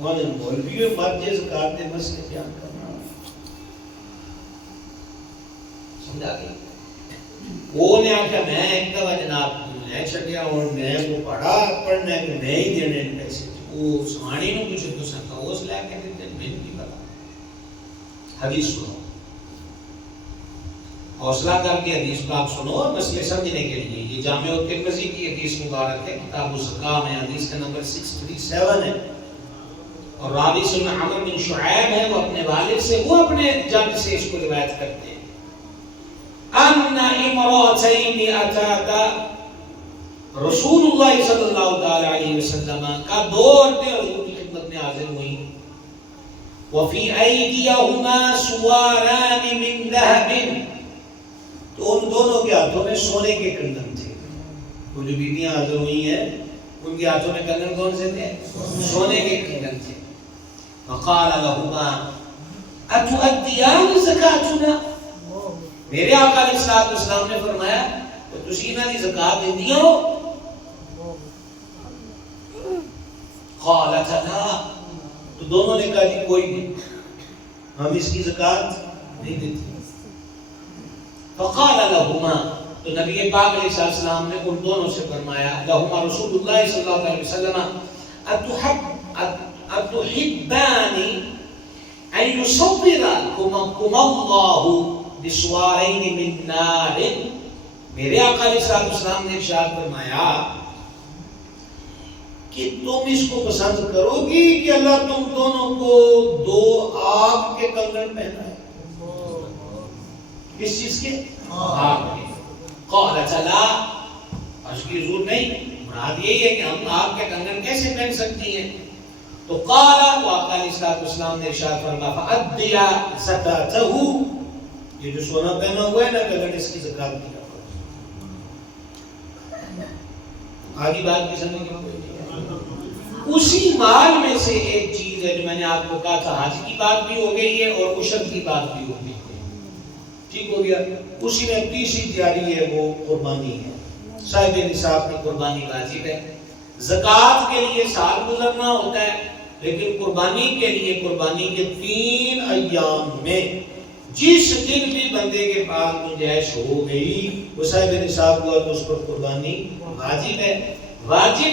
مولوی مرجے زکات دے مسئلے بیان کرنا سمجھا گئی. وہ نے آخیا میں ایک دفعہ جناب میں چھڈیا اور میں کو پڑھا پڑھنا ہے کہ میں ہی دینے پیسے. وہ سہانی نو کچھ تو سکتا اس لے کے دیتے میں نہیں پتا. حدیث سنو, حوصلہ کر کے حدیث پاک سنو اور مسئلے سمجھنے کے لیے. یہ جامع ترمذی کی حدیث مبارک ہے, کتاب الزکاة میں حدیث کا نمبر 637 ہے. اور راوی سن عمر بن شعیب ہے, وہ اپنے والد سے, وہ اپنے جد سے اس کو روایت کرتے ہیں. ان امرأتین اتاتا رسول اللہ صلی اللہ تعالی علیہ وسلم کا دور پہ حضور کی خدمت میں حاضر ہوئی. وفی ایدیہما سواران من ذہب, تو ان دونوں کے ہاتھوں میں سونے کے کنگن تھے. وہ جو بیویاں حاضر ہوئی ہیں ان کے ہاتھوں میں کنگن کون سے تھے؟ سونے کے کنگن تھے. فقال لهما اتؤدیان زکاتنا, میرے آقا علیہ السلام نے فرمایا تو تسی انہاں دی زکات دیندیاں ہو؟ قالت لا, تو دونوں نے کہا جی کوئی نہیں, ہم اس کی زکات نہیں دیتے. فقال لهما, تو نبی پاک علیہ السلام نے ان دونوں سے فرمایا, لهما رسول اللہ صلی اللہ علیہ وسلم اتحبان ان یصورکم اللہ بسوارین من نار. میرے آقا علیہ السلام نے ارشاد فرمایا کہ تم اس کو پسند کرو گی کہ اللہ تم دونوں کو دو آگ کے کنگن پہنائے. کس چیز کے؟ آگ کے. قالت لا, اس کی ضرور نہیں, مراد یہی ہے کہ ہم آگ کے کنگن کیسے پہن سکتی ہیں. تو قال, تو آقا علیہ السلام نے ارشاد فرمایا فأدیا زکاتہ, یہ جو سونا پہنا ہوا ہے نا کنگن, اس کی زکات دیا. آگی بات کی سمجھ گئے. اسی مال میں سے ایک چیز ہے جو میں نے آپ کو کہا تھا, حج کی بات بھی ہو گئی ہے اور عشر کی بات بھی ہو گئی ہے, ٹھیک ہو گیا. اسی میں تیسری تیاری ہے وہ قربانی ہے. صاحب نصاب کی قربانی واجب ہے. زکات کے لیے سال گزرنا ہوتا ہے, لیکن قربانی کے لیے قربانی کے 3 ایام میں جس دن بھی بندے کے پاس گنجائش ہو گئی وہ صاحب نصاب ہوا تو اس پر قربانی واجب ہے. واجب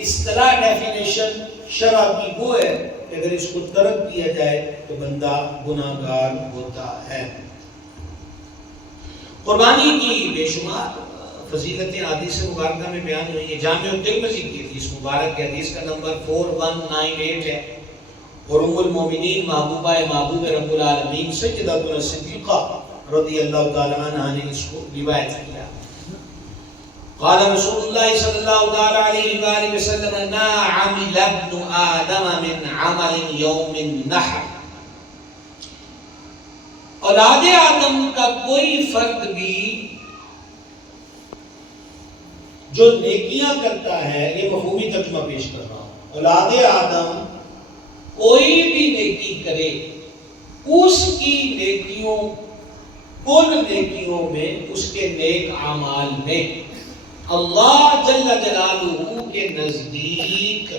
اصطلاح ڈیفینیشن شرع کی وہ ہے کہ اگر اس کو ترک کیا جائے تو بندہ گناہگار ہوتا ہے. قربانی کی بے شمار فضیلتیں حدیث مبارکہ میں بیان ہوئی ہیں. جامع ترمذی کی حدیث مبارک کی حدیث کا نمبر 4198 ہے. اور ام المومنین محبوبہ محبوب رب العالمین سیدتنا صدیقہ رضی اللہ تعالی عنہا نے اس کو روایت کیا. قال رسول اللہ صلی اللہ تعالی علیہ وآلہ وسلم ما عمل ابن آدم من عمل یوم النحر, اولاد آدم کا کوئی فرد بھی جو نیکیاں کرتا ہے, یہ مفہومی ترجمہ پیش کر رہا ہوں, اولاد آدم کوئی بھی نیکی کرے اس کی نیکیوں کل نیکیوں میں, اس کے نیک اعمال میں اللہ جل جلالہ کے نزدیک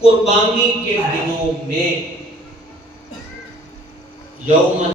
قربانی کے دنوں میں یوم